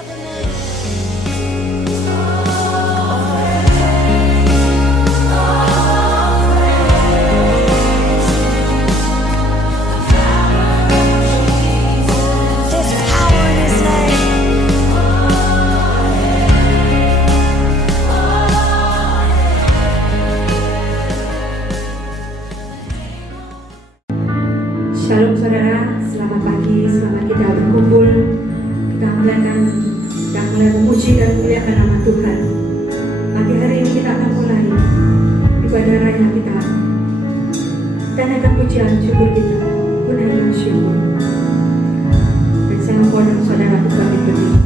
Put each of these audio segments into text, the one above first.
Shalom saudara, selamat pagi, selamat kita berkumpul. Kita mulai memuji dan muliakan nama Tuhan. Pagi hari ini kita akan mulai ibadah raya kita. Tanyakan pujian syukur kita, gunakan syukur. Dan saya mohon saudara untuk bangkit berdiri.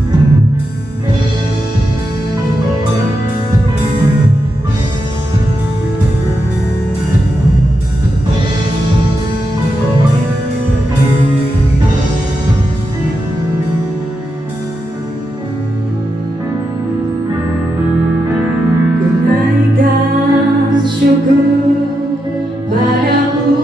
Syukur padamu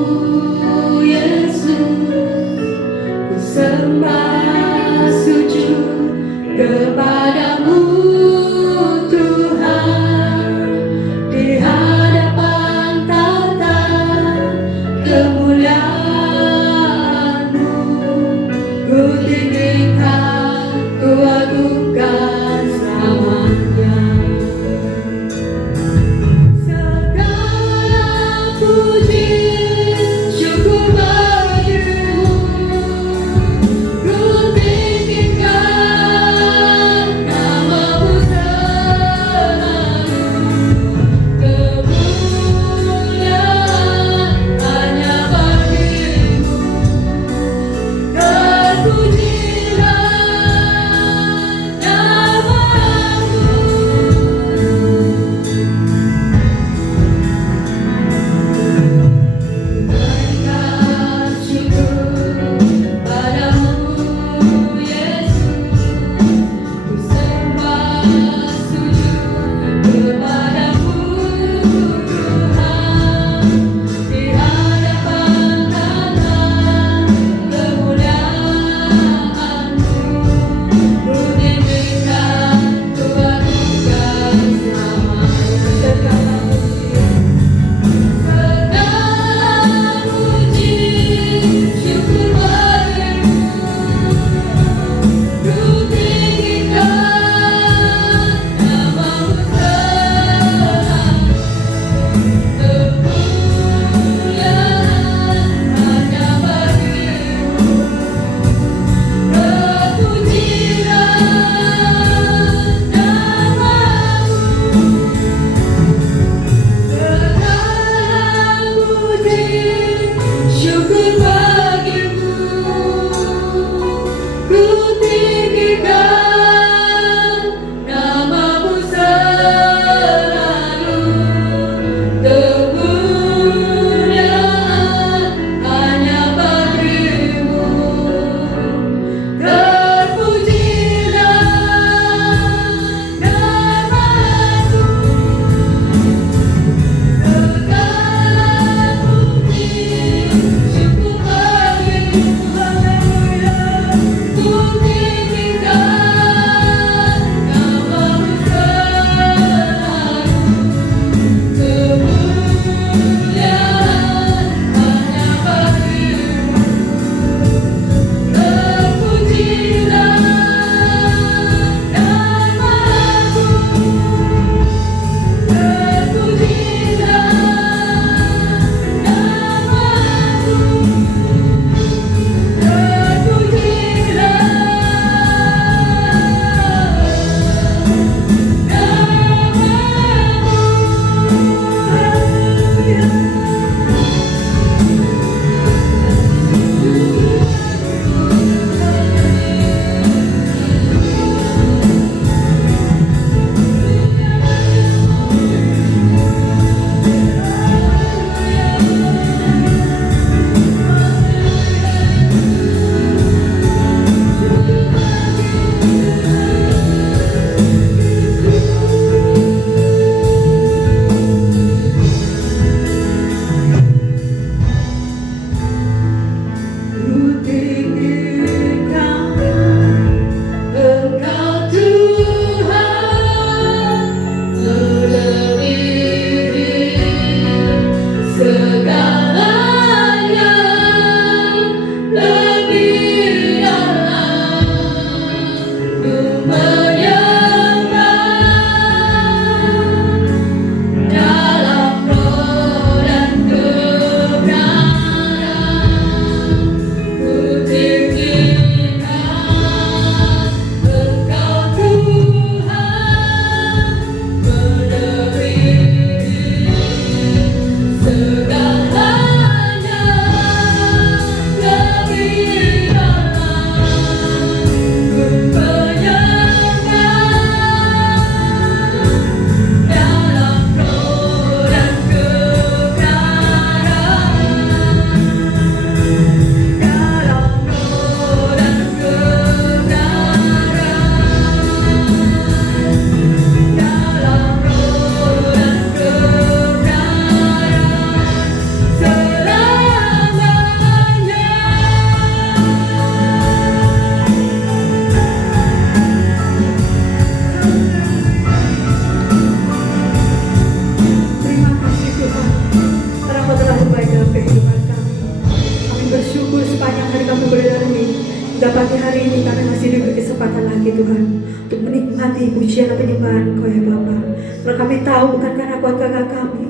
lagi Tuhan, untuk menikmati pujian dan penyembahan Engkau ya Bapa. Karena kami tahu bukan karena kuat gagah kami,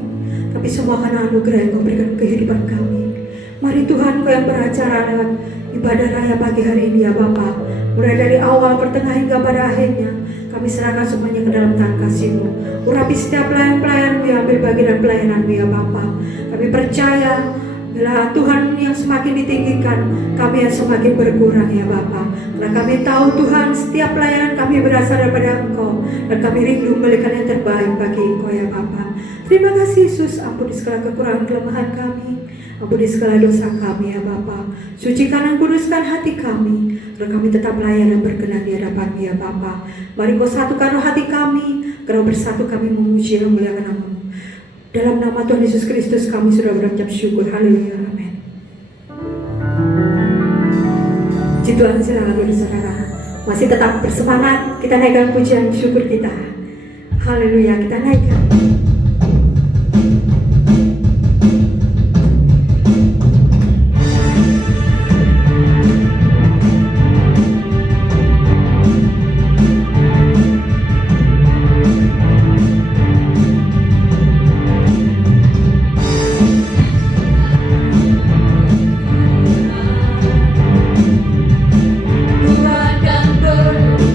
tapi semua karena anugerah yang Kau berikan kehidupan kami. Mari Tuhan, Kau yang beracara lewat ibadah raya pagi hari ini ya Bapa. Mulai dari awal, pertengahan hingga pada akhirnya, kami serahkan semuanya ke dalam tangan kasih-Mu. Urapi setiap pelayan-pelayan-Mu yang ambil bagian pelayanan-Mu ya Bapa. Kami percaya bila Tuhan yang semakin ditinggikan, kami yang semakin berkurang ya Bapa. Karena kami tahu Tuhan, setiap pelayanan kami berasal daripada Engkau, dan kami rindu memberikan yang terbaik bagi Engkau ya Bapa. Terima kasih Yesus, ampuni segala kekurangan kelemahan kami, ampuni segala dosa kami ya Bapa. Sucikan dan kuduskan hati kami, agar kami tetap layak dan berkenan di hadapan-Mu ya Bapa. Mari Kau satukan hati kami, karena bersatu kami memuji dan memuliakan nama-Mu. Dalam nama Tuhan Yesus Kristus kami sudah berucap syukur. Haleluya, amin. Puji Tuhan, silakan duduk saudara. Masih tetap bersemangat, kita naikkan pujian syukur kita. Haleluya, kita naikkan. Tuhan kan berkemuliaan.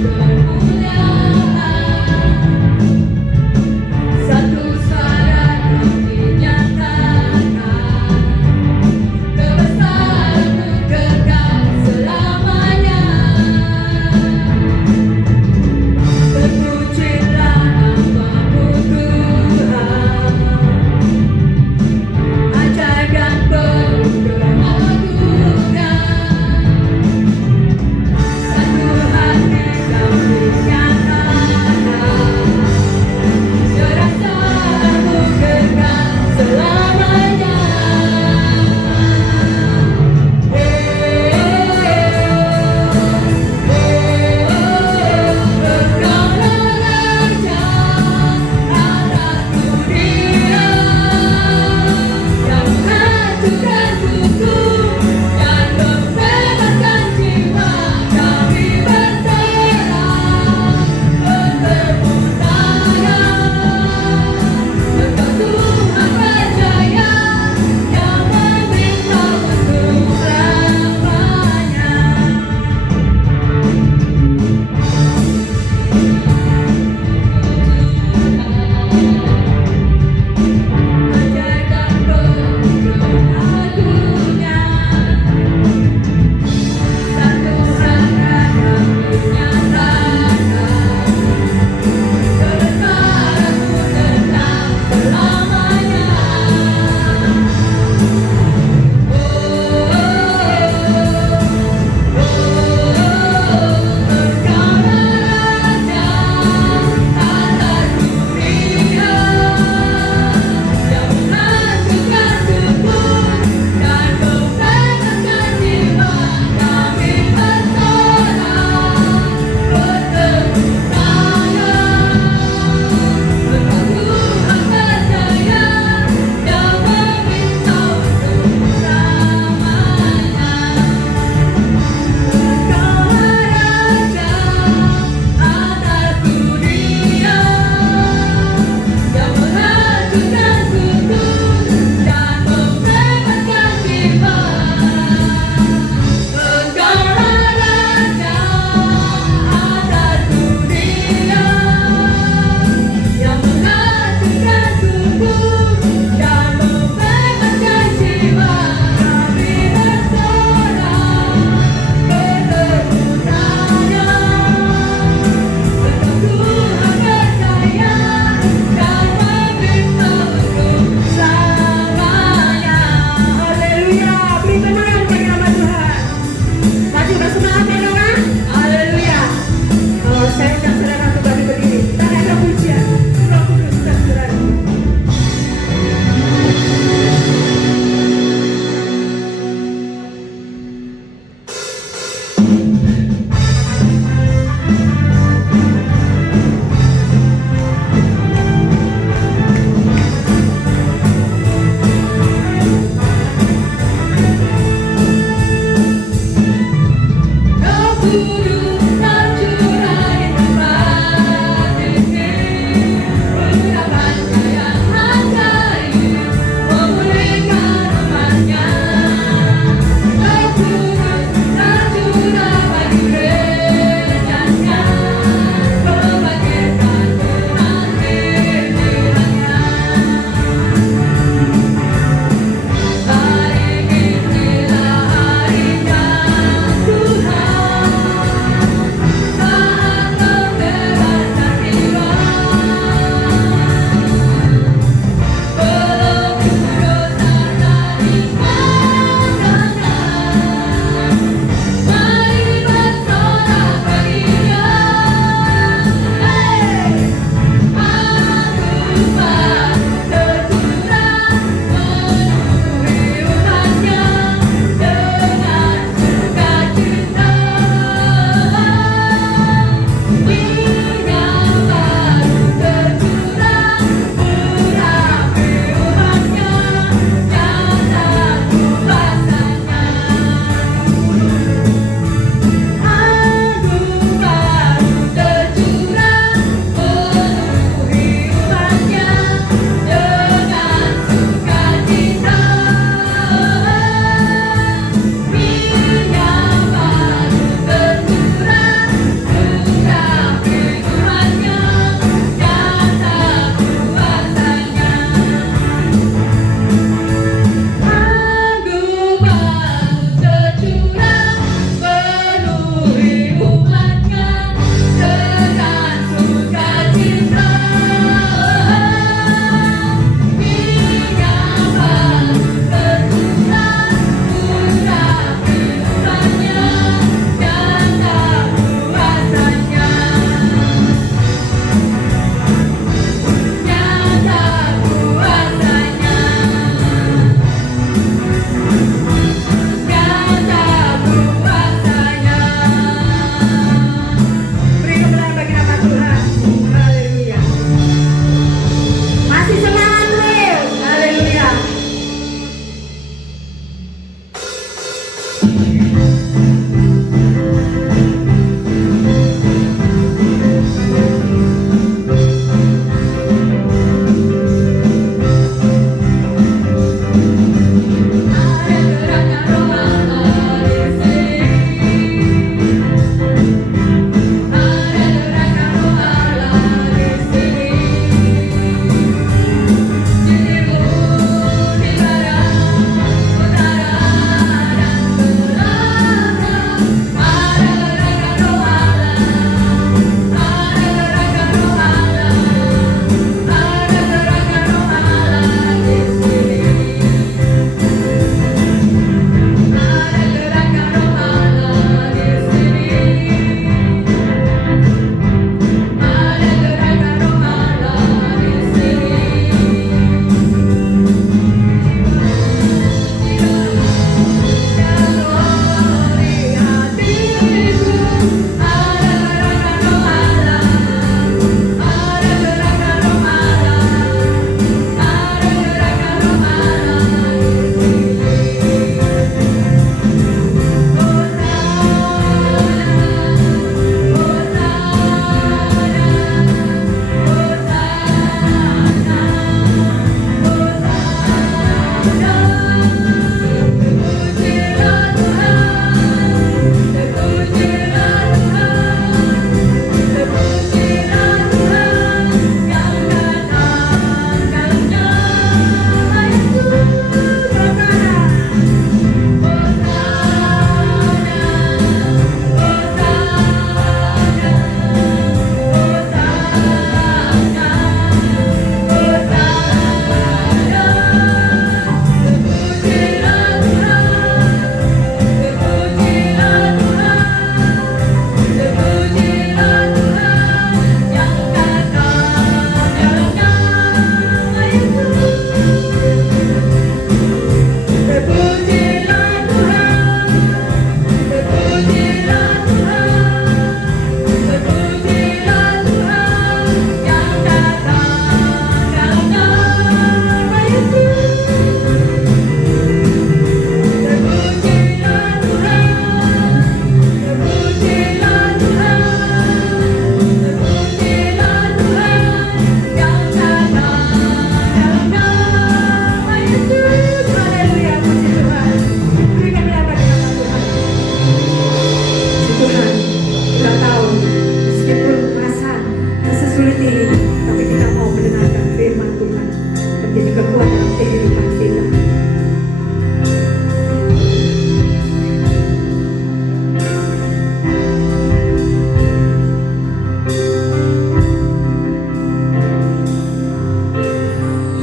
kekuatan kehidupan kita.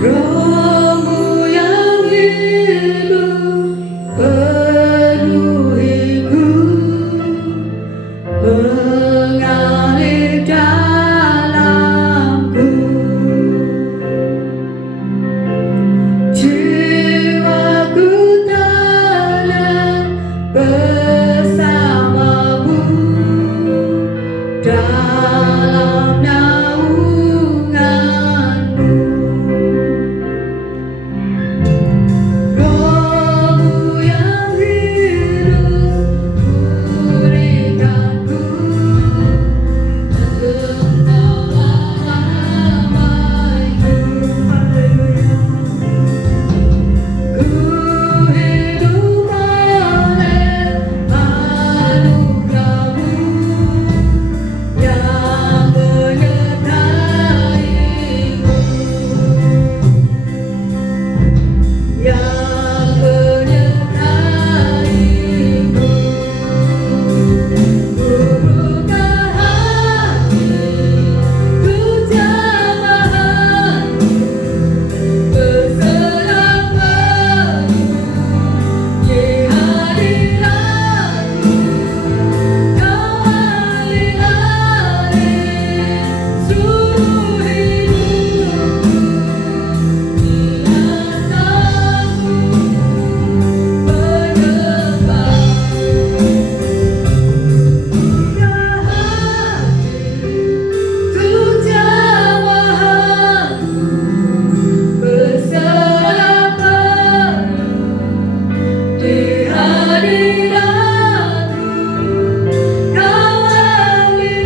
Rohmu yang hidup penuhiku, mengalir dalamku. Jiwaku tenang bersamamu dalam naunganmu. Rohmu yang hidup berikanku gembala damaiku. Ku hidup oleh anugerah-Mu yang menyertaiku, yang menyertaiku. Buka hati, ku jamah berserah penuh di hadirat-Mu. Kau alih-alih seluruh hidupku, biarkanku menyembah. Buka hati, ku jamah berserah penuh di hadirat-Mu. Kau alih-alih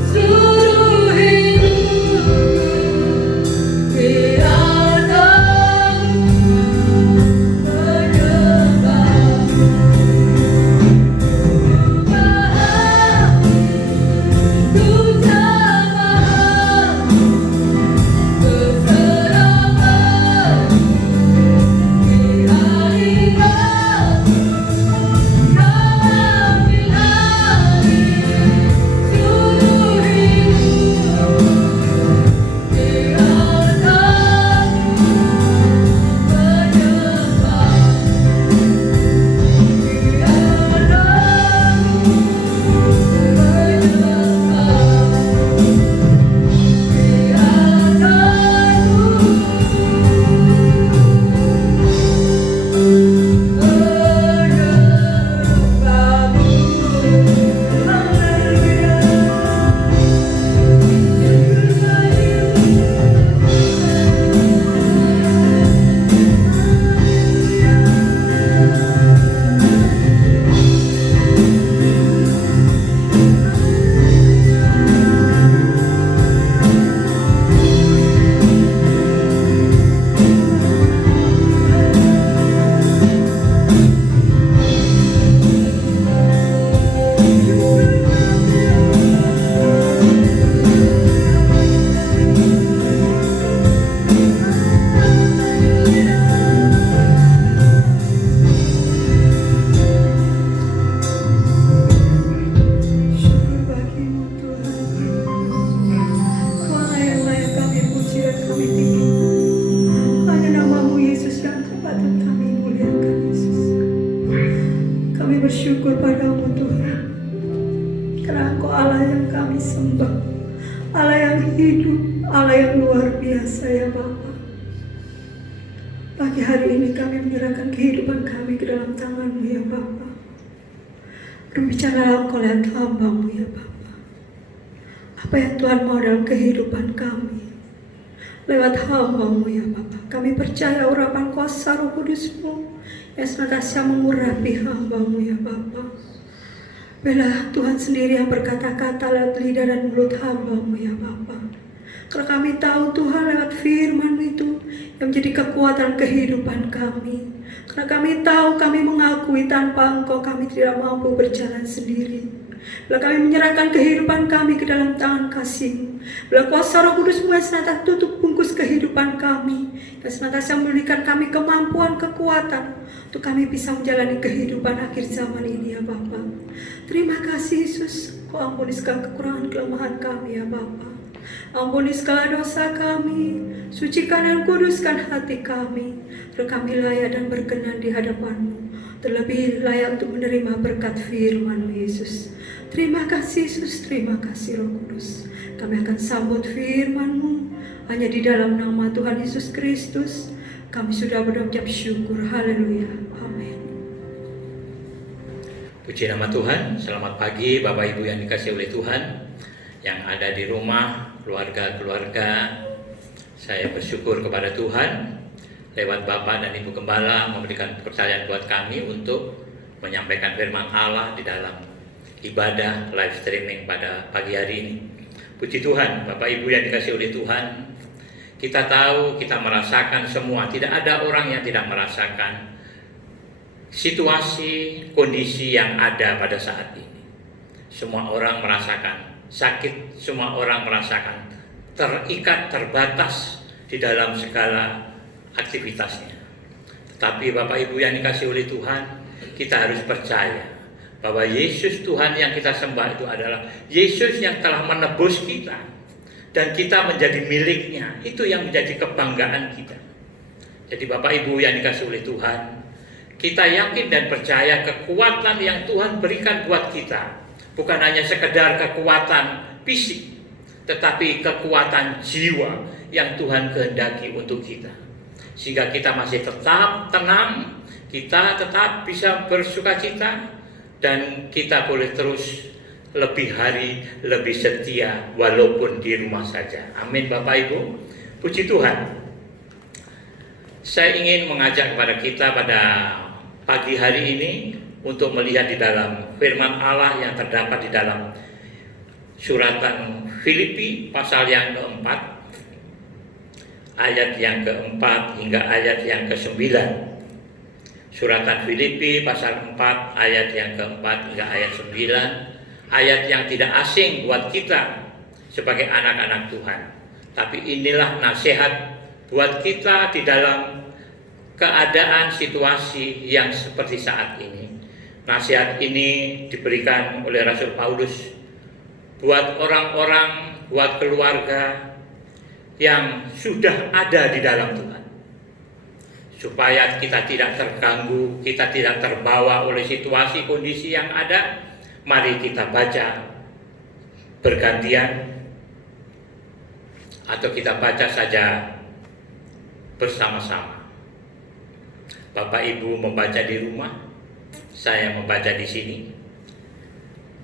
seluruh hidupku, biarkanku menyembah. Buka hati, ku jamah berserah penuh di hadirat-Mu. Kau alih-alih seluruh hidupku, biarkanku syukur bagi-Mu Tuhan. Kau yang layak kami puji dan kami tinggi. Hanya nama-Mu Yesus yang patut kami muliakan, Yesus. Kami bersyukur pada-Mu Tuhan, karena Engkau Allah yang kami sembah, Allah yang hidup, Allah yang luar biasa ya Bapa. Pagi hari ini kami menyerahkan kehidupan kami ke dalam tangan-Mu ya Bapa. Berbicara Engkau lewat hamba-Mu ya Bapa. Apa yang Tuhan mau dalam kehidupan kami lewat hamba-Mu ya Bapa. Kami percaya urapan kuasa Roh Kudus-Mu yang senantiasa mengurapi hamba-Mu ya Bapa. Biarlah Tuhan sendiri yang berkata-kata lewat lidah dan mulut hamba-Mu ya Bapa. Karena kami tahu Tuhan lewat firman-Mu itu yang menjadi kekuatan kehidupan kami. Karena kami tahu, kami mengakui tanpa Engkau kami tidak mampu berjalan sendiri. Bila kami menyerahkan kehidupan kami ke dalam tangan kasih-Mu. Bila kuasa Roh Kudus-Mu yang senantiasa tutup bungkus kehidupan kami, yang senantiasa memberikan kami kemampuan, kekuatan untuk kami bisa menjalani kehidupan akhir zaman ini ya Bapa. Terima kasih Yesus, Kau ampuni segala kekurangan kelemahan kami ya Bapa. Ampuni segala dosa kami, sucikan dan kuduskan hati kami, agar kami layak dan berkenan di hadapan-Mu, terlebih layak untuk menerima berkat firman-Mu Yesus. Terima kasih Yesus, terima kasih Roh Kudus. Kami akan sambut firman-Mu hanya di dalam nama Tuhan Yesus Kristus. Kami sudah berucap syukur. Haleluya. Amin. Puji nama Tuhan. Selamat pagi Bapak Ibu yang dikasihi oleh Tuhan, yang ada di rumah, keluarga-keluarga. Saya bersyukur kepada Tuhan lewat Bapak dan Ibu Gembala memberikan kepercayaan buat kami untuk menyampaikan firman Allah di dalam ibadah live streaming pada pagi hari ini. Puji Tuhan, Bapak Ibu yang dikasihi oleh Tuhan. Kita tahu, kita merasakan semua. Tidak ada orang yang tidak merasakan situasi, kondisi yang ada pada saat ini. Semua orang merasakan sakit, semua orang merasakan terikat, terbatas di dalam segala aktivitasnya. Tetapi Bapak Ibu yang dikasihi oleh Tuhan, kita harus percaya bahwa Yesus Tuhan yang kita sembah itu adalah Yesus yang telah menebus kita, dan kita menjadi miliknya. Itu yang menjadi kebanggaan kita. Jadi Bapak Ibu yang dikasihi oleh Tuhan, kita yakin dan percaya kekuatan yang Tuhan berikan buat kita bukan hanya sekedar kekuatan fisik, tetapi kekuatan jiwa yang Tuhan kehendaki untuk kita, sehingga kita masih tetap tenang, kita tetap bisa bersukacita, dan kita boleh terus lebih hari, lebih setia walaupun di rumah saja. Amin Bapak Ibu. Puji Tuhan. Saya ingin mengajak kepada kita pada pagi hari ini untuk melihat di dalam firman Allah yang terdapat di dalam suratan Filipi pasal yang keempat, ayat yang keempat hingga ayat yang ke-9. Suratan Filipi pasal 4 ayat yang keempat hingga ayat 9. Ayat yang tidak asing buat kita sebagai anak-anak Tuhan. Tapi inilah nasihat buat kita di dalam keadaan situasi yang seperti saat ini. Nasihat ini diberikan oleh Rasul Paulus buat orang-orang, buat keluarga yang sudah ada di dalam Tuhan, supaya kita tidak terganggu, kita tidak terbawa oleh situasi kondisi yang ada. Mari kita baca bergantian atau kita baca saja bersama-sama. Bapak Ibu membaca di rumah, saya membaca di sini.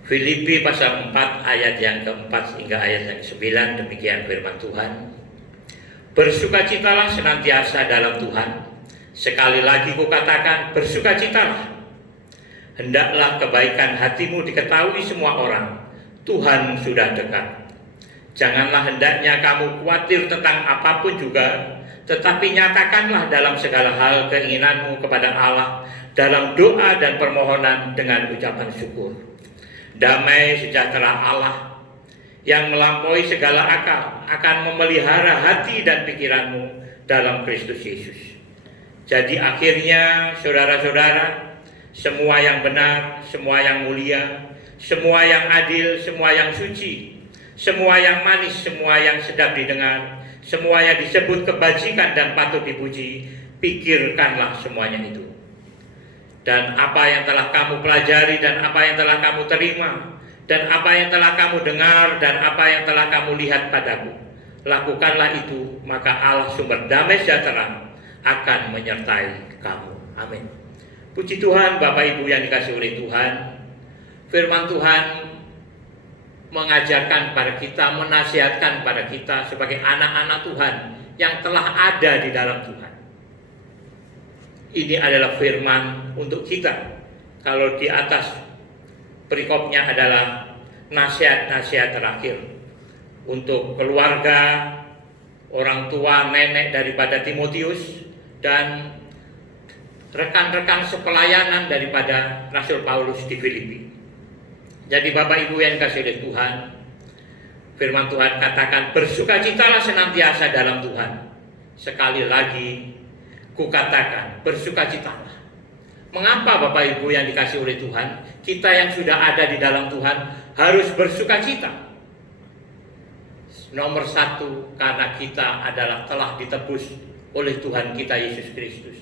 Filipi pasal 4 ayat yang keempat hingga ayat yang ke-9, demikian firman Tuhan. Bersukacitalah senantiasa dalam Tuhan. Sekali lagi kukatakan, bersukacitalah. Hendaklah kebaikan hatimu diketahui semua orang. Tuhan sudah dekat. Janganlah hendaknya kamu khawatir tentang apapun juga, tetapi nyatakanlah dalam segala hal keinginanmu kepada Allah dalam doa dan permohonan dengan ucapan syukur. Damai sejahtera Allah yang melampaui segala akal akan memelihara hati dan pikiranmu dalam Kristus Yesus. Jadi akhirnya saudara-saudara, semua yang benar, semua yang mulia, semua yang adil, semua yang suci, semua yang manis, semua yang sedap didengar, semua yang disebut kebajikan dan patut dipuji, pikirkanlah semuanya itu. Dan apa yang telah kamu pelajari, dan apa yang telah kamu terima, dan apa yang telah kamu dengar, dan apa yang telah kamu lihat padaku, lakukanlah itu, maka Allah sumber damai sejahtera akan menyertai kamu. Amin. Puji Tuhan, Bapak Ibu yang dikasihi oleh Tuhan. Firman Tuhan mengajarkan pada kita, menasihatkan pada kita sebagai anak-anak Tuhan yang telah ada di dalam Tuhan. Ini adalah firman untuk kita. Kalau di atas perikopnya adalah nasihat-nasihat terakhir untuk keluarga, orang tua, nenek daripada Timotius, dan rekan-rekan sepelayanan daripada Rasul Paulus di Filipi. Jadi Bapak Ibu yang dikasihi oleh Tuhan, firman Tuhan katakan, bersukacitalah senantiasa dalam Tuhan. Sekali lagi kukatakan, bersukacitalah. Mengapa Bapak Ibu yang dikasihi oleh Tuhan, kita yang sudah ada di dalam Tuhan harus bersukacita? Nomor satu, karena kita adalah telah ditebus oleh Tuhan kita Yesus Kristus.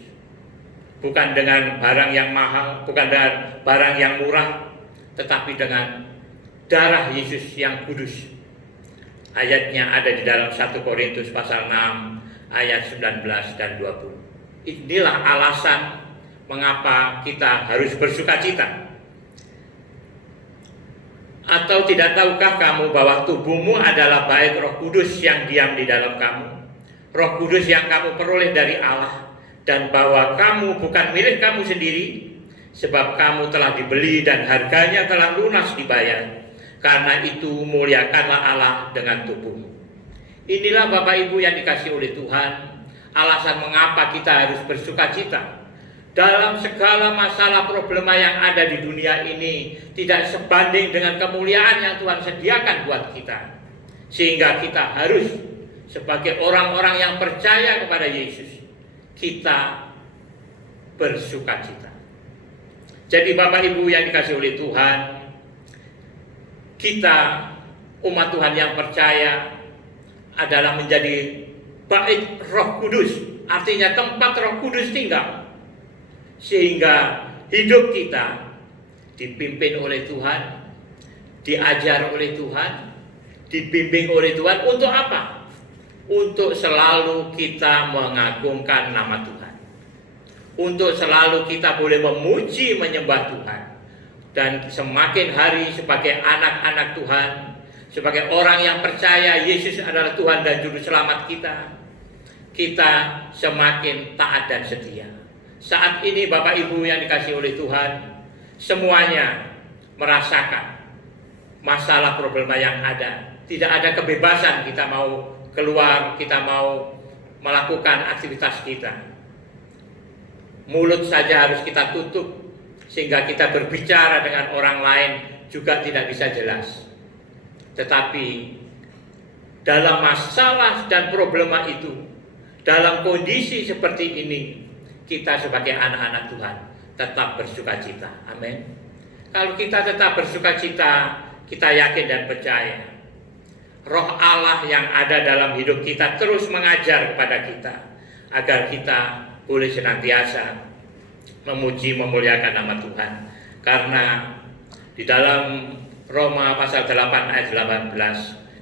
Bukan dengan barang yang mahal, bukan dengan barang yang murah, tetapi dengan darah Yesus yang kudus. Ayatnya ada di dalam 1 Korintus pasal 6 ayat 19 dan 20. Inilah alasan mengapa kita harus bersukacita. Atau tidak tahukah kamu bahwa tubuhmu adalah bait Roh Kudus yang diam di dalam kamu, Roh Kudus yang kamu peroleh dari Allah, dan bahwa kamu bukan milik kamu sendiri, sebab kamu telah dibeli dan harganya telah lunas dibayar. Karena itu muliakanlah Allah dengan tubuhmu. Inilah Bapak Ibu yang dikasihi oleh Tuhan, alasan mengapa kita harus bersukacita. Dalam segala masalah problema yang ada di dunia ini tidak sebanding dengan kemuliaan yang Tuhan sediakan buat kita. Sehingga kita harus sebagai orang-orang yang percaya kepada Yesus, kita bersukacita. Jadi Bapak Ibu yang dikasihi oleh Tuhan, kita umat Tuhan yang percaya adalah menjadi bait Roh Kudus, artinya tempat Roh Kudus tinggal. Sehingga hidup kita dipimpin oleh Tuhan, diajar oleh Tuhan, dibimbing oleh Tuhan. Untuk apa? Untuk selalu kita mengagungkan nama Tuhan, untuk selalu kita boleh memuji menyembah Tuhan. Dan semakin hari sebagai anak-anak Tuhan, sebagai orang yang percaya Yesus adalah Tuhan dan Juru Selamat kita, kita semakin taat dan setia. Saat ini Bapak Ibu yang dikasihi oleh Tuhan, semuanya merasakan masalah problema yang ada. Tidak ada kebebasan kita mau keluar, kita mau melakukan aktivitas kita. Mulut saja harus kita tutup, sehingga kita berbicara dengan orang lain juga tidak bisa jelas. Tetapi dalam masalah dan problema itu, dalam kondisi seperti ini, kita sebagai anak-anak Tuhan tetap bersukacita. Amin. Kalau kita tetap bersukacita, kita yakin dan percaya Roh Allah yang ada dalam hidup kita terus mengajar kepada kita agar kita boleh senantiasa memuji memuliakan nama Tuhan. Karena di dalam Roma pasal 8 ayat 18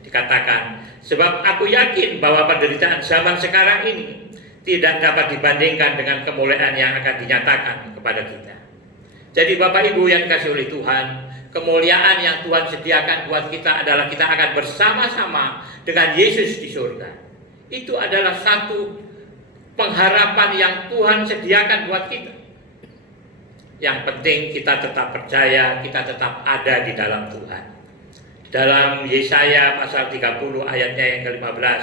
dikatakan, sebab aku yakin bahwa penderitaan zaman sekarang ini tidak dapat dibandingkan dengan kemuliaan yang akan dinyatakan kepada kita. Jadi Bapak Ibu yang dikasihi oleh Tuhan, kemuliaan yang Tuhan sediakan buat kita adalah kita akan bersama-sama dengan Yesus di surga. Itu adalah satu pengharapan yang Tuhan sediakan buat kita. Yang penting kita tetap percaya, kita tetap ada di dalam Tuhan. Dalam Yesaya pasal 30 ayatnya yang ke-15,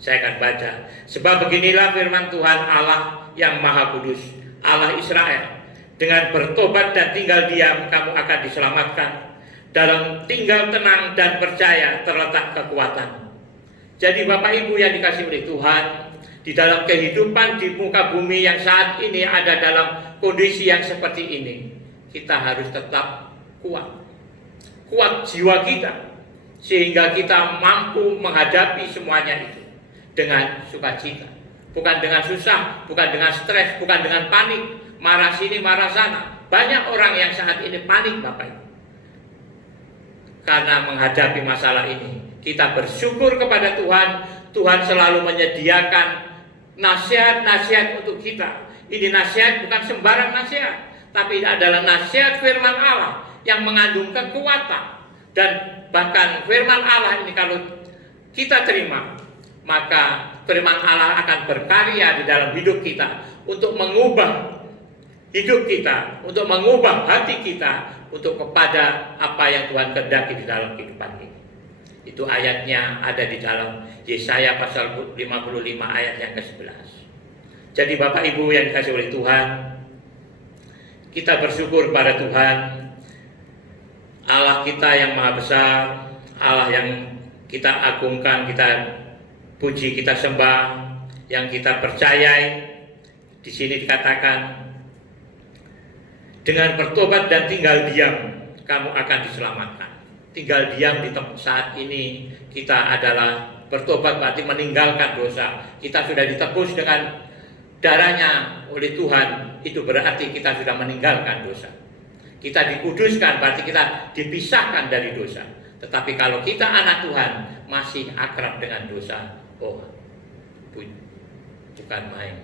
saya akan baca. Sebab beginilah firman Tuhan Allah yang Maha Kudus, Allah Israel. Dengan bertobat dan tinggal diam, kamu akan diselamatkan. Dalam tinggal tenang dan percaya terletak kekuatan. Jadi Bapak Ibu yang dikasihi oleh Tuhan, di dalam kehidupan di muka bumi yang saat ini ada dalam kondisi yang seperti ini, kita harus tetap kuat. Kuat jiwa kita, sehingga kita mampu menghadapi semuanya itu dengan sukacita. Bukan dengan susah, bukan dengan stres, bukan dengan panik, marah sini, marah sana. Banyak orang yang saat ini panik Bapak Ibu. Karena menghadapi masalah ini, kita bersyukur kepada Tuhan. Tuhan selalu menyediakan nasihat-nasihat untuk kita. Ini nasihat bukan sembarang nasihat, tapi adalah nasihat firman Allah yang mengandung kekuatan. Dan bahkan firman Allah ini kalau kita terima, maka firman Allah akan berkarya di dalam hidup kita untuk mengubah hidup kita, untuk mengubah hati kita, untuk kepada apa yang Tuhan kehendaki di dalam kehidupan ini. Itu ayatnya ada di dalam Yesaya pasal 55 ayat yang ke-11. Jadi Bapak Ibu yang dikasihi oleh Tuhan, kita bersyukur pada Tuhan Allah kita yang maha besar, Allah yang kita agungkan, kita puji, kita sembah, yang kita percayai. Di sini dikatakan, dengan bertobat dan tinggal diam, kamu akan diselamatkan. Tinggal diam di tempat saat ini kita adalah bertobat, berarti meninggalkan dosa. Kita sudah ditebus dengan darahnya oleh Tuhan, itu berarti kita sudah meninggalkan dosa. Kita dikuduskan, berarti kita dipisahkan dari dosa. Tetapi kalau kita anak Tuhan masih akrab dengan dosa, oh bukan main.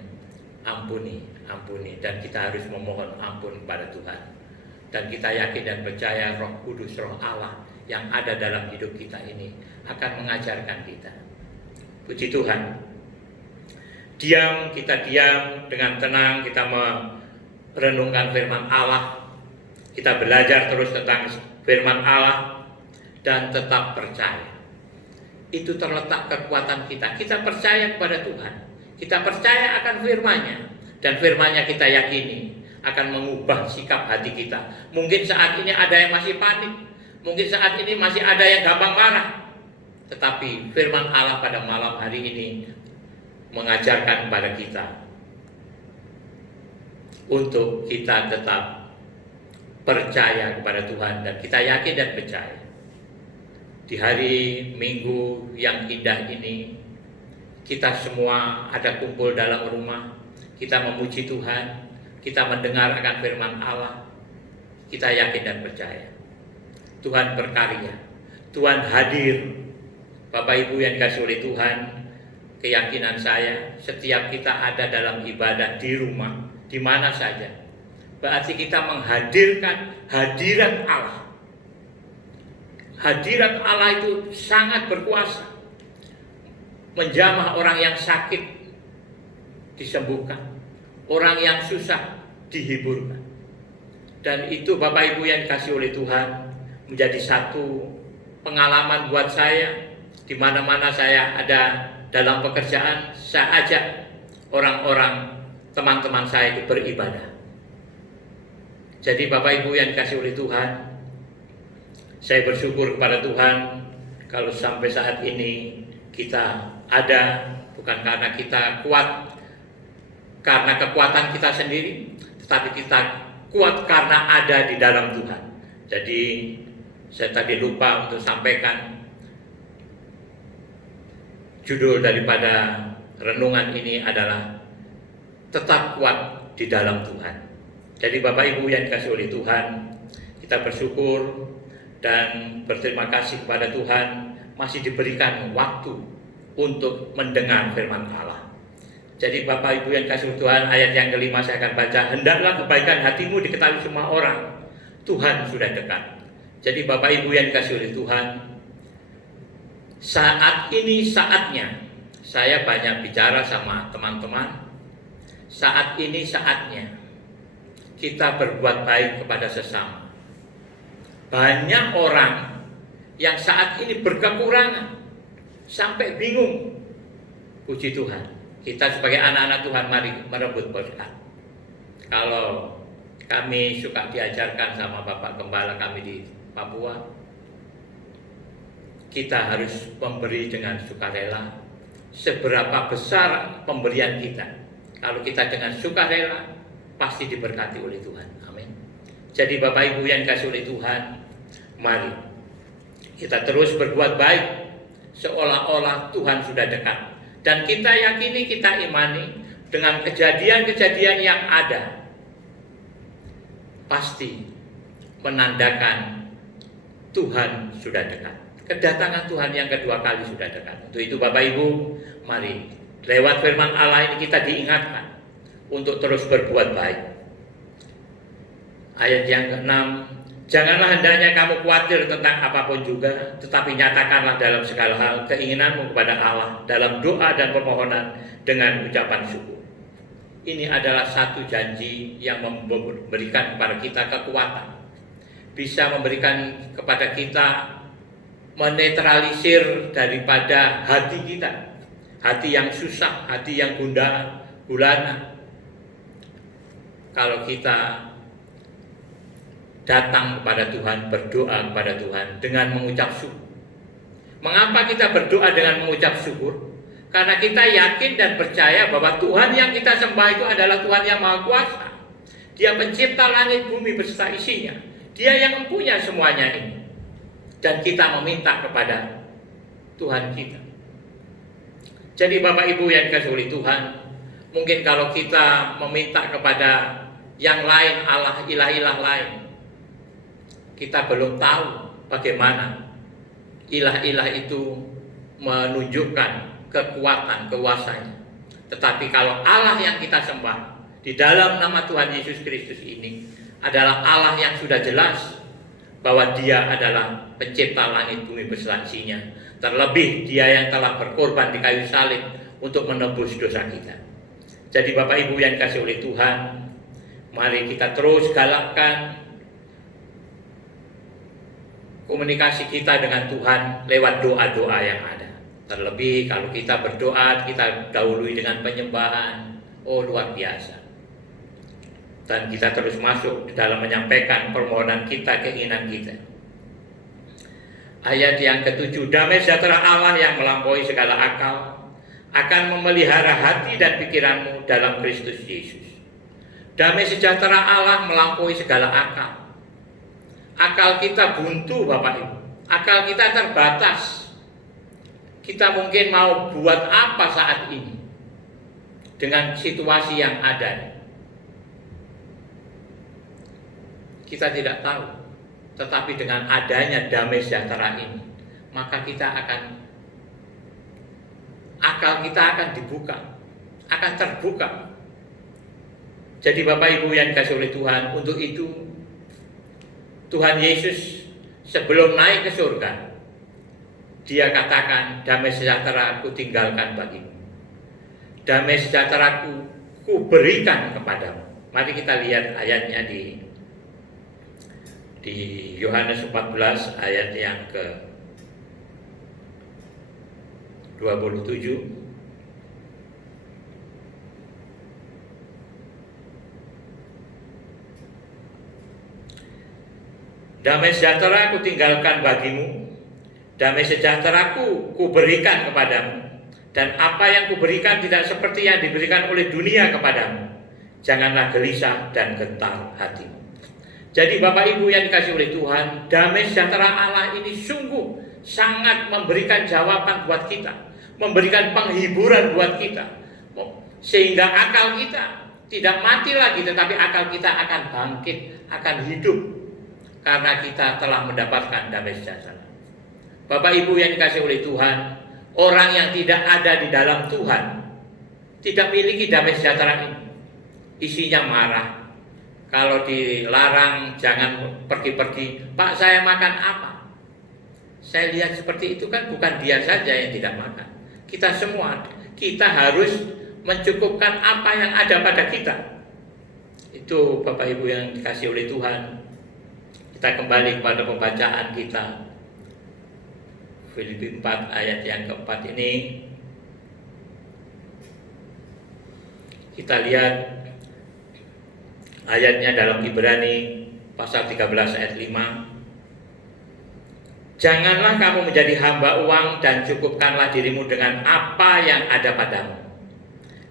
Ampuni, dan kita harus memohon ampun kepada Tuhan. Dan kita yakin dan percaya Roh Kudus, Roh Allah yang ada dalam hidup kita ini akan mengajarkan kita. Puji Tuhan. Kita diam dengan tenang, kita merenungkan firman Allah. Kita belajar terus tentang firman Allah dan tetap percaya. Itu terletak kekuatan kita. Kita percaya kepada Tuhan. Kita percaya akan firman-Nya, dan firman-Nya kita yakini akan mengubah sikap hati kita. Mungkin saat ini ada yang masih panik, mungkin saat ini masih ada yang gampang marah, tetapi firman Allah pada malam hari ini mengajarkan kepada kita untuk kita tetap percaya kepada Tuhan, dan kita yakin dan percaya. Di hari Minggu yang indah ini, kita semua ada kumpul dalam rumah, kita memuji Tuhan, kita mendengar akan firman Allah, kita yakin dan percaya. Tuhan berkarya, Tuhan hadir. Bapak Ibu yang dikasihi oleh Tuhan, keyakinan saya, setiap kita ada dalam ibadah di rumah, di mana saja, berarti kita menghadirkan hadirat Allah. Hadirat Allah itu sangat berkuasa. Menjamah orang yang sakit disembuhkan, orang yang susah dihiburkan. Dan itu Bapak Ibu yang dikasihi oleh Tuhan menjadi satu pengalaman buat saya. Di mana-mana saya ada dalam pekerjaan, saya ajak orang-orang, teman-teman saya itu beribadah. Jadi Bapak Ibu yang dikasihi oleh Tuhan, saya bersyukur kepada Tuhan kalau sampai saat ini kita ada, bukan karena kita kuat, karena kekuatan kita sendiri, tetapi kita kuat karena ada di dalam Tuhan. Jadi saya tadi lupa untuk sampaikan judul daripada renungan ini adalah tetap kuat di dalam Tuhan. Jadi Bapak Ibu yang dikasihi oleh Tuhan, kita bersyukur dan berterima kasih kepada Tuhan masih diberikan waktu untuk mendengar firman Allah. Jadi Bapak Ibu yang dikasihi Tuhan, ayat yang kelima saya akan baca. Hendaklah kebaikan hatimu diketahui semua orang, Tuhan sudah dekat. Jadi Bapak Ibu yang dikasihi oleh Tuhan, saat ini saatnya, saya banyak bicara sama teman-teman, saat ini saatnya kita berbuat baik kepada sesama. Banyak orang yang saat ini berkekurangan, sampai bingung. Puji Tuhan, kita sebagai anak-anak Tuhan mari merebut berkat. Kalau kami suka diajarkan sama Bapak Gembala kami di Papua, kita harus memberi dengan sukarela. Seberapa besar pemberian kita, kalau kita dengan sukarela, pasti diberkati oleh Tuhan. Amin. Jadi Bapak Ibu yang dikasihi oleh Tuhan, mari kita terus berbuat baik seolah-olah Tuhan sudah dekat. Dan kita yakini, kita imani dengan kejadian-kejadian yang ada pasti menandakan Tuhan sudah dekat. Kedatangan Tuhan yang kedua kali sudah dekat. Untuk itu Bapak Ibu, mari lewat firman Allah ini kita diingatkan untuk terus berbuat baik. Ayat yang ke-6, janganlah hendaknya kamu khawatir tentang apapun juga, tetapi nyatakanlah dalam segala hal keinginanmu kepada Allah dalam doa dan permohonan dengan ucapan syukur. Ini adalah satu janji yang memberikan kepada kita kekuatan, bisa memberikan kepada kita menetralisir daripada hati kita, hati yang susah, hati yang gundah gulana. Kalau kita datang kepada Tuhan, berdoa kepada Tuhan dengan mengucap syukur. Mengapa kita berdoa dengan mengucap syukur? Karena kita yakin dan percaya bahwa Tuhan yang kita sembah itu adalah Tuhan yang Maha Kuasa. Dia pencipta langit bumi beserta isinya. Dia yang mempunyai semuanya ini. Dan kita meminta kepada Tuhan kita. Jadi Bapak Ibu yang dikasihi oleh Tuhan, mungkin kalau kita meminta kepada yang lain, Allah, ilah-ilah lain, kita belum tahu bagaimana ilah-ilah itu menunjukkan kekuatan, kuasanya. Tetapi kalau Allah yang kita sembah di dalam nama Tuhan Yesus Kristus ini adalah Allah yang sudah jelas bahwa Dia adalah pencipta langit bumi beserta isinya. Terlebih Dia yang telah berkorban di kayu salib untuk menebus dosa kita. Jadi Bapak Ibu yang dikasihi oleh Tuhan, mari kita terus galakkan komunikasi kita dengan Tuhan lewat doa-doa yang ada. Terlebih kalau kita berdoa, kita dahului dengan penyembahan. Oh, luar biasa. Dan kita terus masuk di dalam menyampaikan permohonan kita, keinginan kita. Ayat yang ke-7, damai sejahtera Allah yang melampaui segala akal akan memelihara hati dan pikiranmu dalam Kristus Yesus. Damai sejahtera Allah melampaui segala akal. Akal kita buntu, Bapak Ibu. Akal kita terbatas. Kita mungkin mau buat apa saat ini dengan situasi yang ada. Kita tidak tahu. Tetapi dengan adanya damai sejahtera ini, maka akal kita akan dibuka, akan terbuka. Jadi Bapak Ibu yang dikasihi oleh Tuhan, untuk itu Tuhan Yesus sebelum naik ke surga, Dia katakan, damai sejahtera ku tinggalkan bagimu. Damai sejahtera ku berikan kepadamu. Mari kita lihat ayatnya di Yohanes 14 ayat yang ke 27. Damai sejahtera ku tinggalkan bagimu, damai sejahteraku kuberikan kepadamu, dan apa yang kuberikan tidak seperti yang diberikan oleh dunia kepadamu. Janganlah gelisah dan gentar hatimu. Jadi Bapak Ibu yang dikasihi oleh Tuhan, damai sejahtera Allah ini sungguh sangat memberikan jawaban buat kita, memberikan penghiburan buat kita, sehingga akal kita tidak mati lagi, tetapi akal kita akan bangkit, akan hidup, karena kita telah mendapatkan damai sejahtera. Bapak Ibu yang dikasihi oleh Tuhan, orang yang tidak ada di dalam Tuhan tidak memiliki damai sejahtera ini. Isinya marah. Kalau dilarang jangan pergi-pergi, Pak saya makan apa? Saya lihat seperti itu kan bukan dia saja yang tidak makan. Kita semua, kita harus mencukupkan apa yang ada pada kita. Itu Bapak Ibu yang dikasihi oleh Tuhan. Kita kembali kepada pembacaan kita. Filipi 4 ayat yang keempat ini, kita lihat ayatnya dalam Ibrani pasal 13 ayat 5. Janganlah kamu menjadi hamba uang dan cukupkanlah dirimu dengan apa yang ada padamu.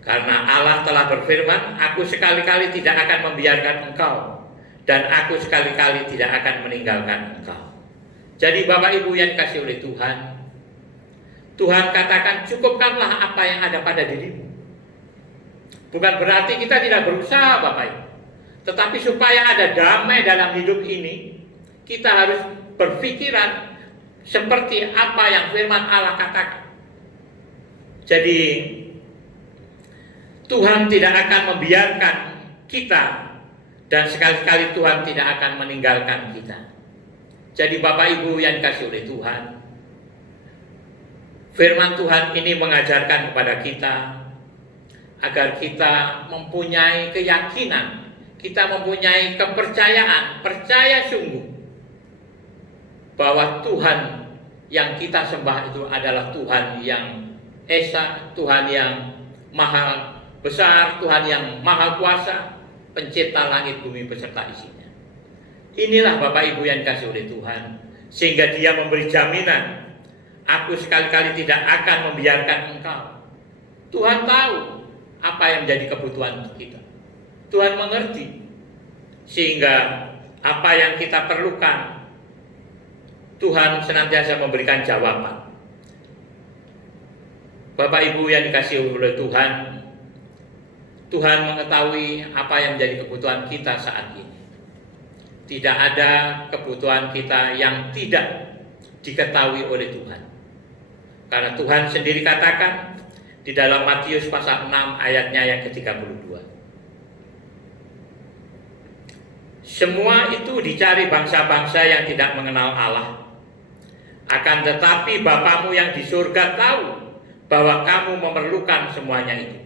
Karena Allah telah berfirman, aku sekali-kali tidak akan membiarkan engkau, dan aku sekali-kali tidak akan meninggalkan engkau. Jadi Bapak Ibu yang dikasihi oleh Tuhan, Tuhan katakan cukupkanlah apa yang ada pada dirimu. Bukan berarti kita tidak berusaha Bapak Ibu, tetapi supaya ada damai dalam hidup ini, kita harus berpikiran seperti apa yang firman Allah katakan. Jadi Tuhan tidak akan membiarkan kita, dan sekali-kali Tuhan tidak akan meninggalkan kita. Jadi Bapak Ibu yang dikasihi oleh Tuhan, firman Tuhan ini mengajarkan kepada kita agar kita mempunyai keyakinan, kita mempunyai kepercayaan, percaya sungguh bahwa Tuhan yang kita sembah itu adalah Tuhan yang esa, Tuhan yang maha besar, Tuhan yang maha kuasa, pencipta langit bumi beserta isinya. Inilah Bapak Ibu yang dikasih oleh Tuhan, sehingga Dia memberi jaminan, aku sekali-kali tidak akan membiarkan engkau. Tuhan tahu apa yang menjadi kebutuhan kita. Tuhan mengerti, sehingga apa yang kita perlukan, Tuhan senantiasa memberikan jawaban. Bapak Ibu yang dikasihi oleh Tuhan, Tuhan mengetahui apa yang menjadi kebutuhan kita saat ini. Tidak ada kebutuhan kita yang tidak diketahui oleh Tuhan. Karena Tuhan sendiri katakan di dalam Matius pasal 6 ayatnya yang ke-32. Semua itu dicari bangsa-bangsa yang tidak mengenal Allah. Akan tetapi Bapamu yang di surga tahu bahwa kamu memerlukan semuanya itu.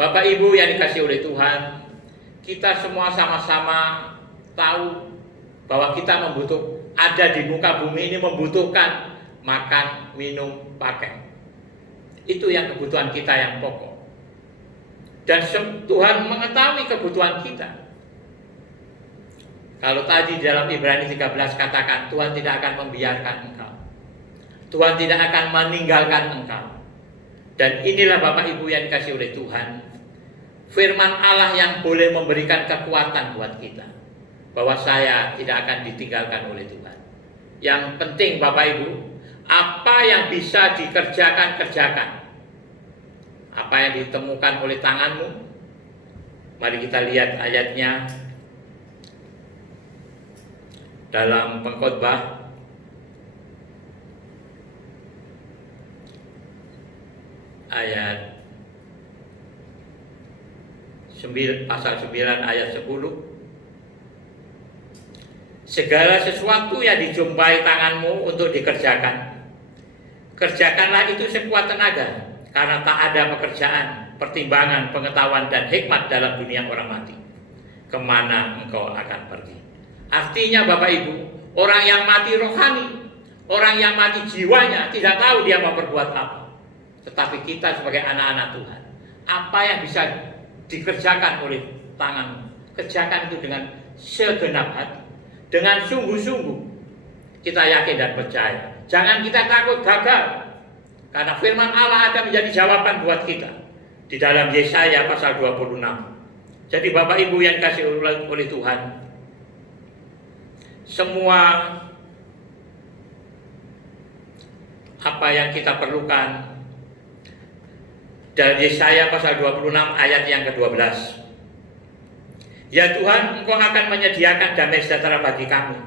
Bapak Ibu yang dikasihi oleh Tuhan, kita semua sama-sama tahu bahwa kita ada di muka bumi ini membutuhkan makan, minum, pakai. Itu yang kebutuhan kita yang pokok. Dan Tuhan mengetahui kebutuhan kita. Kalau tadi dalam Ibrani 13 katakan, Tuhan tidak akan membiarkan engkau. Tuhan tidak akan meninggalkan engkau. Dan inilah Bapak Ibu yang dikasihi oleh Tuhan, firman Allah yang boleh memberikan kekuatan buat kita, bahwa saya tidak akan ditinggalkan oleh Tuhan. Yang penting Bapak Ibu, apa yang bisa dikerjakan, kerjakan. Apa yang ditemukan oleh tanganmu, mari kita lihat ayatnya dalam Pengkhotbah ayat pasal 9 ayat 10. Segala sesuatu yang dijumpai tanganmu untuk dikerjakan, kerjakanlah itu sekuat tenaga, karena tak ada pekerjaan, pertimbangan, pengetahuan, dan hikmat dalam dunia orang mati. Kemana engkau akan pergi? Artinya Bapak Ibu, orang yang mati rohani, orang yang mati jiwanya tidak tahu dia mau berbuat apa. Tetapi kita sebagai anak-anak Tuhan, apa yang bisa dikerjakan oleh tangan, kerjakan itu dengan segenap hati, dengan sungguh-sungguh. Kita yakin dan percaya. Jangan kita takut gagal, karena firman Allah akan menjadi jawaban buat kita di dalam Yesaya pasal 26. Jadi Bapak Ibu yang dikasihi oleh Tuhan, semua apa yang kita perlukan dari Yesaya pasal 26 ayat yang ke-12. Ya Tuhan, Engkau akan menyediakan damai sejahtera bagi kami,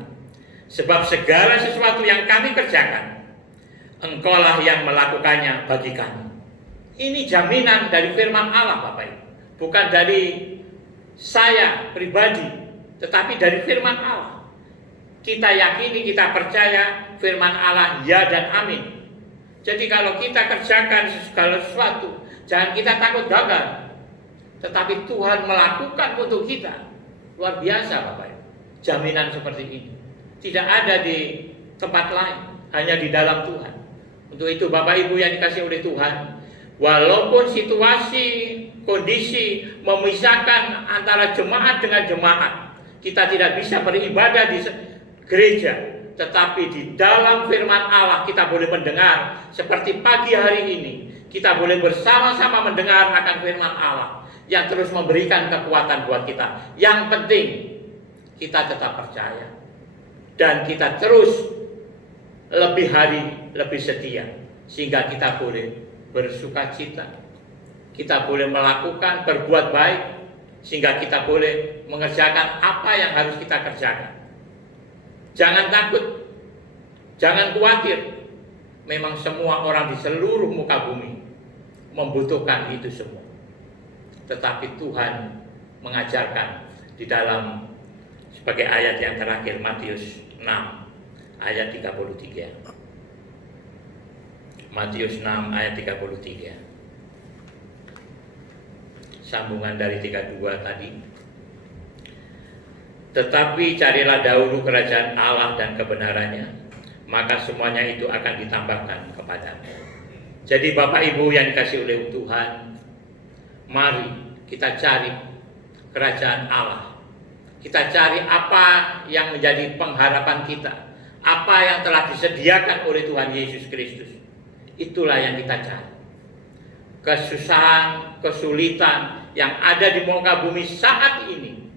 sebab segala sesuatu yang kami kerjakan, Engkaulah yang melakukannya bagi kami. Ini jaminan dari firman Allah Bapak Ibu, bukan dari saya pribadi, tetapi dari firman Allah. Kita yakini, kita percaya firman Allah ya dan amin. Jadi kalau kita kerjakan segala sesuatu, jangan kita takut gagal, tetapi Tuhan melakukan untuk kita. Luar biasa Bapak Ibu, jaminan seperti ini tidak ada di tempat lain, hanya di dalam Tuhan. Untuk itu Bapak Ibu yang dikasihi oleh Tuhan, walaupun situasi, kondisi memisahkan antara jemaat dengan jemaat, kita tidak bisa beribadah di gereja, tetapi di dalam firman Allah kita boleh mendengar. Seperti pagi hari ini kita boleh bersama-sama mendengar akan firman Allah yang terus memberikan kekuatan buat kita. Yang penting kita tetap percaya dan kita terus lebih hari lebih setia, sehingga kita boleh bersuka cita, kita boleh melakukan berbuat baik, sehingga kita boleh mengerjakan apa yang harus kita kerjakan. Jangan takut, jangan khawatir. Memang semua orang di seluruh muka bumi membutuhkan itu semua. Tetapi Tuhan mengajarkan di dalam sebagai ayat yang terakhir Matius 6 ayat 33. Matius 6 ayat 33. Sambungan dari 32 tadi. Tetapi carilah dahulu kerajaan Allah dan kebenarannya, maka semuanya itu akan ditambahkan kepadamu. Jadi Bapak Ibu yang dikasihi oleh Tuhan, mari kita cari kerajaan Allah. Kita cari apa yang menjadi pengharapan kita, apa yang telah disediakan oleh Tuhan Yesus Kristus. Itulah yang kita cari. Kesusahan, kesulitan yang ada di muka bumi saat ini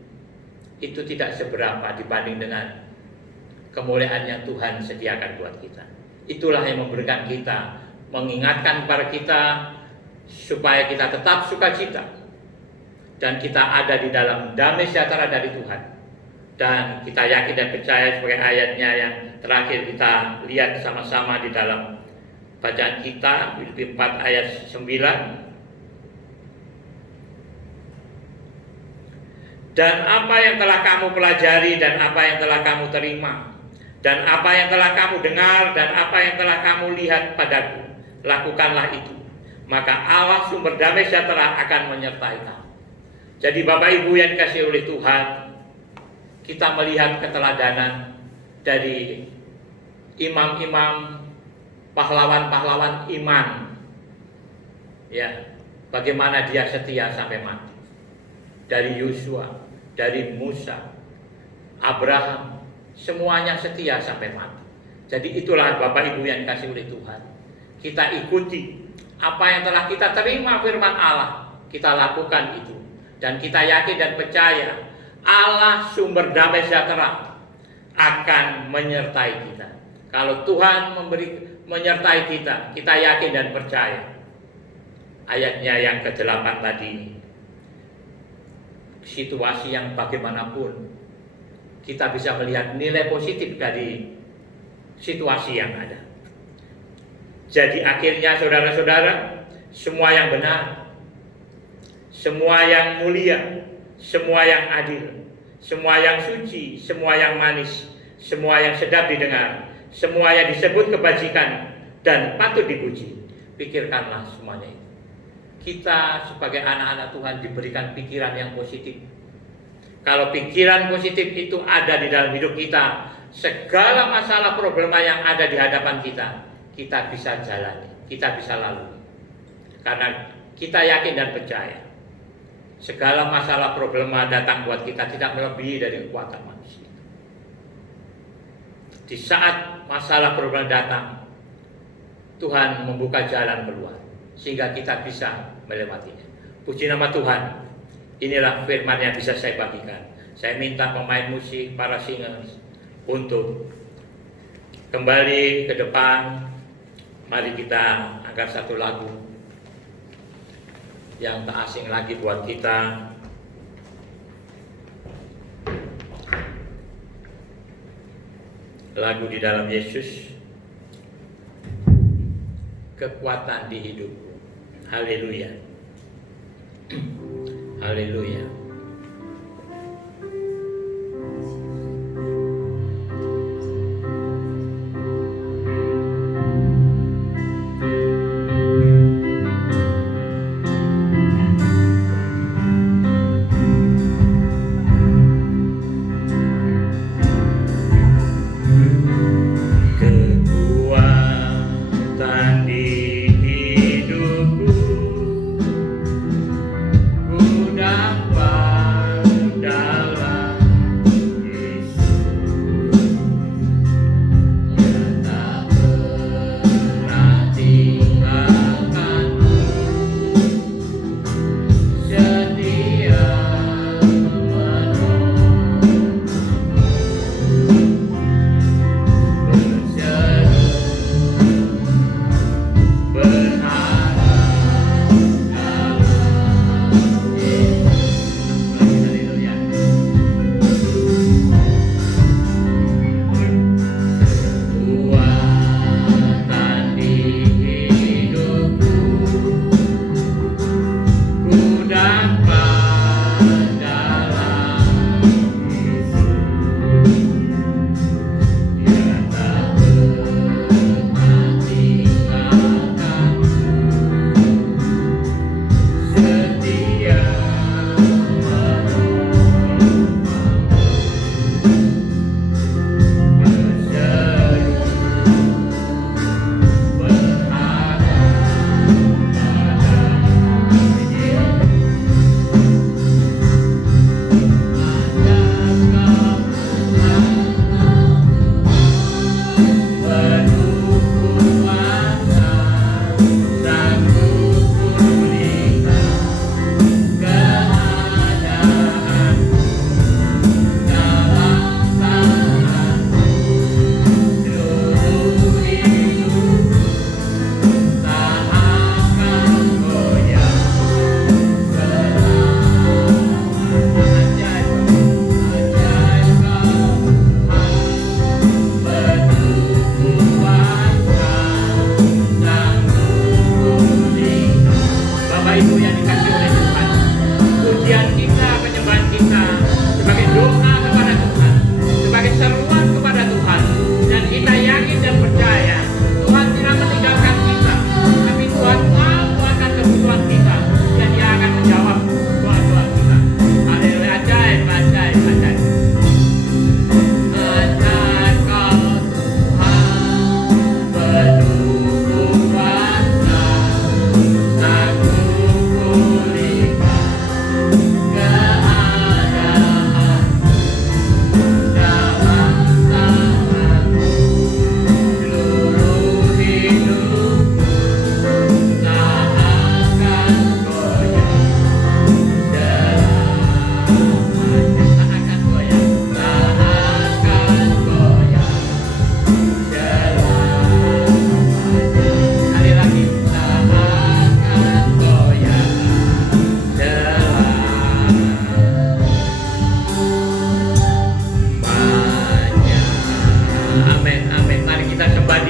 itu tidak seberapa dibanding dengan kemuliaan yang Tuhan sediakan buat kita. Itulah yang memberikan kita, mengingatkan kepada kita supaya kita tetap sukacita dan kita ada di dalam damai sejahtera dari Tuhan. Dan kita yakin dan percaya sebagai ayatnya yang terakhir kita lihat sama-sama di dalam bacaan kita, Filipi 4 ayat 9. Dan apa yang telah kamu pelajari dan apa yang telah kamu terima dan apa yang telah kamu dengar dan apa yang telah kamu lihat padaku, lakukanlah itu. Maka Allah sumber damai sejahtera akan menyertai kamu. Jadi Bapak Ibu yang dikasihi oleh Tuhan, kita melihat keteladanan dari imam-imam, pahlawan-pahlawan iman. Ya, bagaimana dia setia sampai mati. Dari Yosua, dari Musa, Abraham, semuanya setia sampai mati. Jadi itulah Bapak Ibu yang dikasihi oleh Tuhan. Kita ikuti apa yang telah kita terima firman Allah, kita lakukan itu. Dan kita yakin dan percaya Allah sumber damai sejahtera akan menyertai kita. Kalau Tuhan menyertai kita, kita yakin dan percaya. Ayatnya yang ke-8 tadi, situasi yang bagaimanapun, kita bisa melihat nilai positif dari situasi yang ada. Jadi akhirnya saudara-saudara, semua yang benar, semua yang mulia, semua yang adil, semua yang suci, semua yang manis, semua yang sedap didengar, semua yang disebut kebajikan dan patut dipuji, pikirkanlah semuanya itu. Kita sebagai anak-anak Tuhan diberikan pikiran yang positif. Kalau pikiran positif itu ada di dalam hidup kita, segala masalah problema yang ada di hadapan kita, kita bisa jalani, kita bisa lalui. Karena kita yakin dan percaya segala masalah problema datang buat kita tidak melebihi dari kekuatan manusia. Di saat masalah problema datang, Tuhan membuka jalan keluar sehingga kita bisa melewatinya. Puji nama Tuhan. Inilah firman yang bisa saya bagikan. Saya minta pemain musik, para singers untuk kembali ke depan. Mari kita angkat satu lagu yang tak asing lagi buat kita. Lagu di dalam Yesus, kekuatan di hidupku. Haleluya. Haleluya. Ku dapat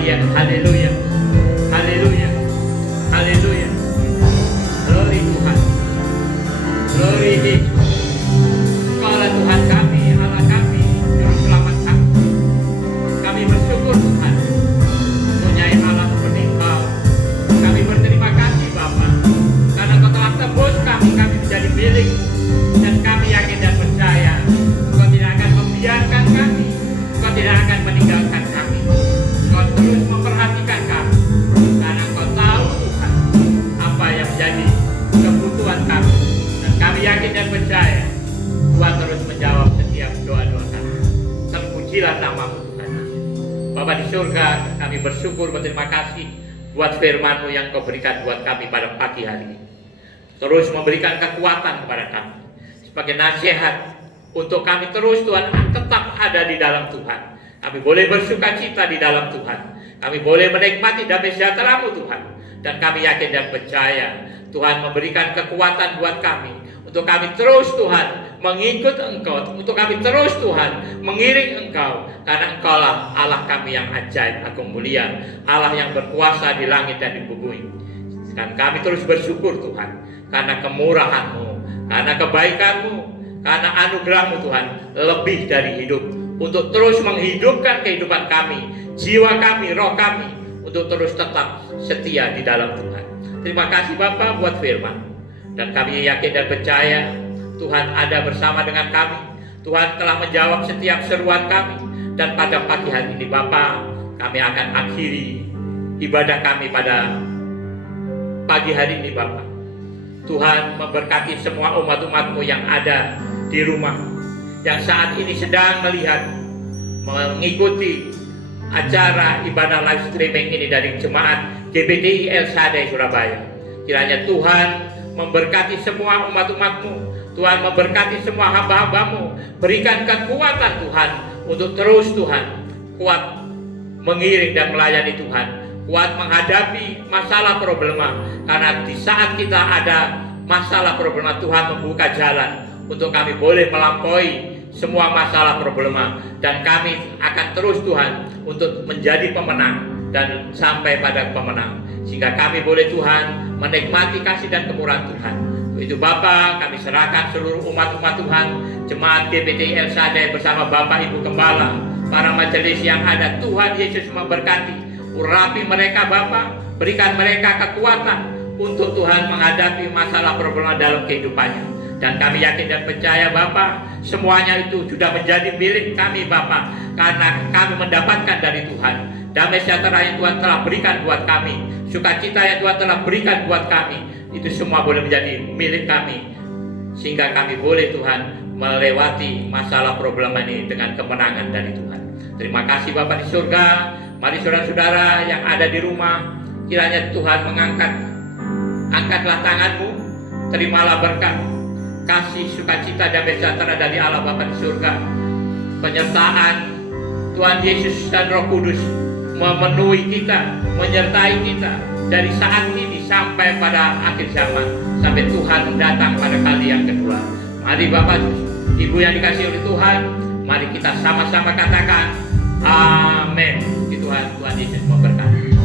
Haleluya, haleluya, haleluya, haleluya. Glory Tuhan, glory Yesus. Engkaulah Tuhan kami, Allah kami, Juru Selamat kami. Kami bersyukur Tuhan, mempunyai Allah seperti Engkau. Kami berterima kasih Bapa, karena Engkau telah tebus kami menjadi milik-Mu. Dan kami yakin dan percaya, Engkau tidak akan membiarkan kami, Engkau tidak akan meninggalkan kami. Engkau terus memperhatikan kami, karena Engkau tahu Tuhan apa yang menjadi kebutuhan kami. Dan kami yakin dan percaya, Tuhan terus menjawab setiap doa-doa kami. Terpujilah nama-Mu Tuhan. Bapa di surga, kami bersyukur, berterima kasih buat firman-Mu yang Kau berikan buat kami pada pagi hari ini. Terus memberikan kekuatan kepada kami sebagai nasihat untuk kami terus Tuhan tetap ada di dalam Tuhan. Kami boleh bersuka cita di dalam Tuhan. Kami boleh menikmati damai sejahtera-Mu Tuhan. Dan kami yakin dan percaya Tuhan memberikan kekuatan buat kami untuk kami terus Tuhan mengikut Engkau, untuk kami terus Tuhan mengiring Engkau, karena Engkaulah Allah kami yang ajaib, agung, mulia, Allah yang berkuasa di langit dan di bumi. Dan kami terus bersyukur Tuhan, karena kemurahan-Mu, karena kebaikan-Mu, karena anugerah-Mu Tuhan, lebih dari hidup, untuk terus menghidupkan kehidupan kami, jiwa kami, roh kami, untuk terus tetap setia di dalam Tuhan. Terima kasih Bapa buat firman, dan kami yakin dan percaya Tuhan ada bersama dengan kami. Tuhan telah menjawab setiap seruan kami, dan pada pagi hari ini Bapa, kami akan akhiri ibadah kami pada pagi hari ini Bapa. Tuhan memberkati semua umat-umat-Mu yang ada di rumah, yang saat ini sedang melihat, mengikuti acara ibadah live streaming ini dari jemaat GBTI El Shaddai Surabaya. Kiranya Tuhan memberkati semua umat-umat-Mu, Tuhan memberkati semua hamba-hamba-Mu, berikan kekuatan Tuhan untuk terus Tuhan kuat mengiring dan melayani Tuhan, kuat menghadapi masalah problema, karena di saat kita ada masalah problema, Tuhan membuka jalan untuk kami boleh melampaui semua masalah problema, dan kami akan terus Tuhan untuk menjadi pemenang dan sampai pada pemenang, sehingga kami boleh Tuhan menikmati kasih dan kemurahan Tuhan. Itu Bapa, kami serahkan seluruh umat-umat Tuhan, jemaat GBTI El Shaddai bersama Bapak Ibu Gembala, para majelis yang ada. Tuhan Yesus memberkati, urapi mereka Bapa, berikan mereka kekuatan untuk Tuhan menghadapi masalah problema dalam kehidupannya. Dan kami yakin dan percaya Bapa, semuanya itu sudah menjadi milik kami Bapa, karena kami mendapatkan dari Tuhan damai sejahtera yang Tuhan telah berikan buat kami, sukacita yang Tuhan telah berikan buat kami. Itu semua boleh menjadi milik kami, sehingga kami boleh Tuhan melewati masalah problema ini dengan kemenangan dari Tuhan. Terima kasih Bapa di surga. Mari saudara-saudara yang ada di rumah, kiranya Tuhan angkatlah tanganmu, terimalah berkat, kasih, sukacita, damai sejahtera dari Allah Bapa di surga. Penyertaan Tuhan Yesus dan Roh Kudus memenuhi kita, menyertai kita dari saat ini sampai pada akhir zaman, sampai Tuhan datang pada kali yang kedua. Mari Bapak Ibu yang dikasihi oleh Tuhan, mari kita sama-sama katakan amin. Tuhan Yesus memberkati.